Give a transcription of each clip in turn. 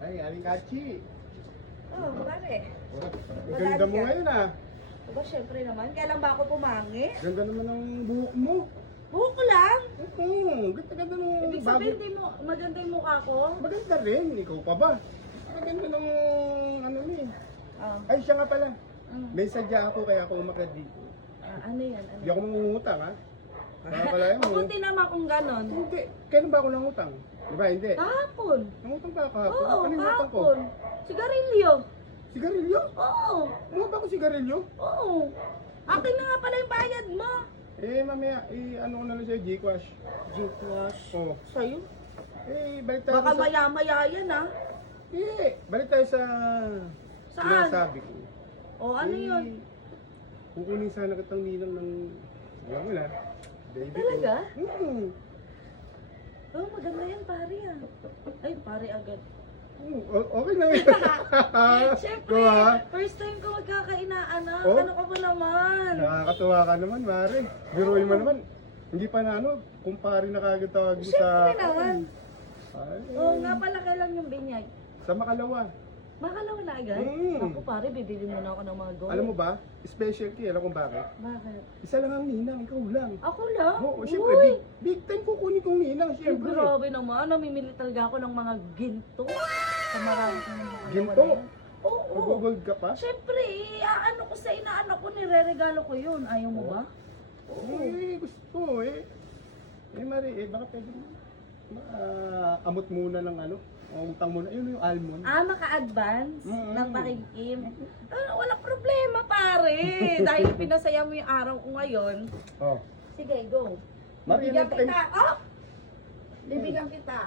Ay, Aling Kachi. Oh, pare. Ang ganda mo ngayon ah. Aba, syempre naman. Kailan ba ako pumangi? Ganda naman ang buhok mo. Buhok ko lang. Ganda ng Ibig bago. sabihin, di mo, maganda yung mukha ko. Maganda rin. Ikaw pa ba? Ang ganda ng ano ni. Oh. Ay, siya nga pala. Mm. May sadya ako kaya ako umakyat dito. Ano yan? Ano? Hindi ako mangungutang ha. Nakakalayan mo. Mabuti naman kung ganon. Hindi. Kailan ba ako nangutang? Diba? Hindi. Kahapon. Nangutang pa ako kahapon. Oo, Ano yung utang ko? kahapon. Sigarilyo. Sigarilyo? Oo. Ano ba ako sigarilyo? Oo. Akin na nga pala yung bayad mo. Eh, mamaya, ano ko na lang sa'yo, Gcash. Gcash. Oo. Sa'yo? Balik tayo Baka sa... maya-maya yan ah. Balik tayo sa... Saan? Sinasabi ko. O ano yun? Kukunin sana kitang ninang ng... Alam mo na. Baby ko. Talaga? Oo. Oh, maganda yan pare ah. Ay, pare agad. Okay lang yun. Siyempre, Diba? first time ko magkakainaanak. Oh? Ano ka ba naman? Nakakatuwa ka naman, Mare. Biruin mo naman. Hindi pa na ano, kumpare na kagad tawag mo sa... Siyempre naman. Ay, Oo nga pala, kailan yung binyag? sa Makalawa. Makalawa na agad? Ako pare, bibili muna ako ng mga gold. Alam mo ba, special key, alam kung bakit? Bakit? Isa lang ang ninang, ikaw lang. Ako lang? Oo, siyempre, Uy! big time kukunin kong ninang, Ay, siyempre. grabe naman. Namimili talaga ako ng mga ginto. Sa marami ko ng mga Ginto? wala yan. Oo. Mag-gold ka pa? Siyempre, ano ko sa inaanak ko, nire-regalo ko yun. Ayaw mo ba? Gusto eh. Mari, baka pwede mo. Amot muna ng ano, utang muna. Yun yung almond. Maka-advance Mm-mm. ng pakikim. Walang problema, pare. Dahil pinasaya mo yung araw ko ngayon. Oh. Sige, go. Mari, yan Bibigyan ay pakin... kita. Oh! Bibigyan kita.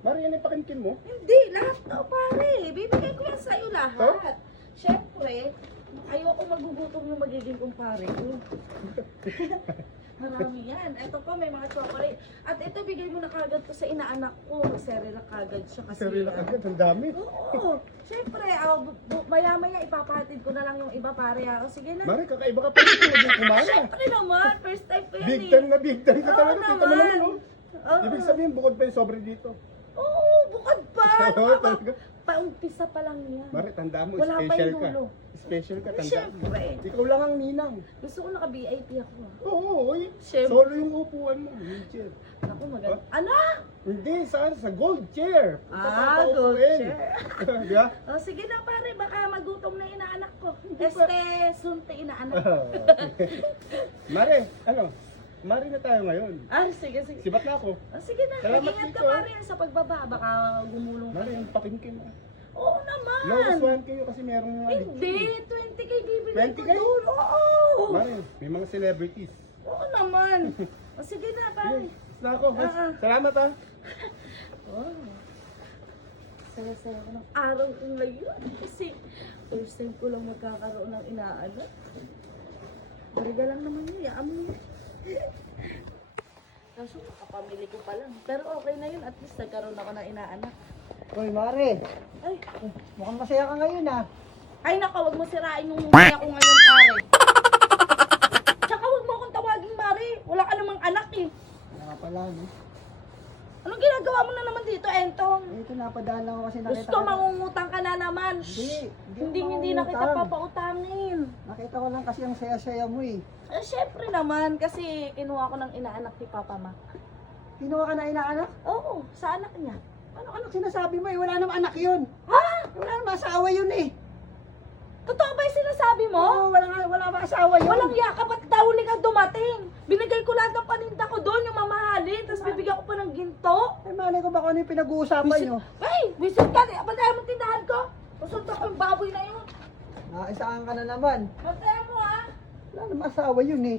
Mari, yan ay pakinkin mo. Hindi, lahat to, pare. Bibigyan ko yan sa'yo lahat. Siyempre, ayoko magugutom yung magiging kumpare ko. Marami yan. Ito pa, may mga chocolate. At ito, bigay mo na kagad ko sa inaanak ko. Serila kagad siya kasi. Sarili agad, ang dami. Oo. Siyempre, maya-maya ipapahatid ko na lang yung iba pare. Sige na. Mari, kakaiba ka pa dito, maging kumana. Siyempre naman, first time ko yan Big time na big time ka Oo talaga. Kita mo naman. naman, no? Oo. Ibig sabihin, bukod pa yung sobre dito. Oo, bukod pa. Oo, talaga. Paumpisa pa lang yan. Mari, tanda mo, Wala pa special yung ka. dulo. Special ka, tanda mo. Siyempre. Ikaw lang ang ninang. Gusto ko naka-VIP ako. Oo, oy. Siyempre. Solo yung upuan mo, wheelchair. Ako maganda. Ano? Hindi, saan? Sa gold chair. Gold Papaupuin. chair. Di ba? O sige na pare, baka magutom na inaanak ko. Hindi pa. Sunti inaanak. Mare, ano? Mare na tayo ngayon. Sige, sige. Sibat na ako. Sige na, Salamat mag-ingat ka dito, pare sa pagbaba. Baka gumulong ka. Mare, yung pakinkin mo. Oo naman. Lowest 1 kayo kasi merong Hindi, 20k bibili 20K? ko doon. Oo. Mare, may mga celebrities. Oo naman. Sige na pare. Sige, na ako. Salamat ah. Wow. Saya-saya ko ng araw ko ngayon. Kasi first time ko lang magkakaroon ng inaanak. Bariga lang naman yun. Yaan mo yun. Kaso kapamili ko pa lang. Pero okay na yun. At least nagkaroon ako ng inaanak. Hoy, Mare. Ay, Mukhang masaya ka ngayon, ah. ay naka, wag mo sirain yung mukha ko ngayon, pare. Tsaka wag mo akong tawaging, Mare. Wala ka namang anak eh. Nga pala, no? Anong ginagawa mo na naman dito, Entong? Eh, ito napadaan lang ako kasi nakita Gusto mangungutang ka na naman. Hindi na kita papautangin. Nakita ko lang kasi ang saya-saya mo, eh. Eh, syempre naman, kasi kinuha ko ng inaanak ni Papa Mac. Kinuha ka na inaanak? Oo, sa anak niya. Ano sinasabi mo, eh? Wala namang anak yun. Ha? Wala namang asawa yun, eh. Totoo ba yung sinasabi mo? Oo, wala namang asawa yun. Walang yakap at huli kang dumating. Binigay ko lahat ng paninda ko doon, yung mamahalin, tapos bibigyan ko pa ng ginto. Eh, malay ko ba kung ano yung pinag-uusapan nyo? Ay, visit ka. Bantayan mo tindahan ko. Pasunta ko yung baboy na yun. Naisaan ka na naman. Bantayan mo ha. Wala namang asawa yun, eh.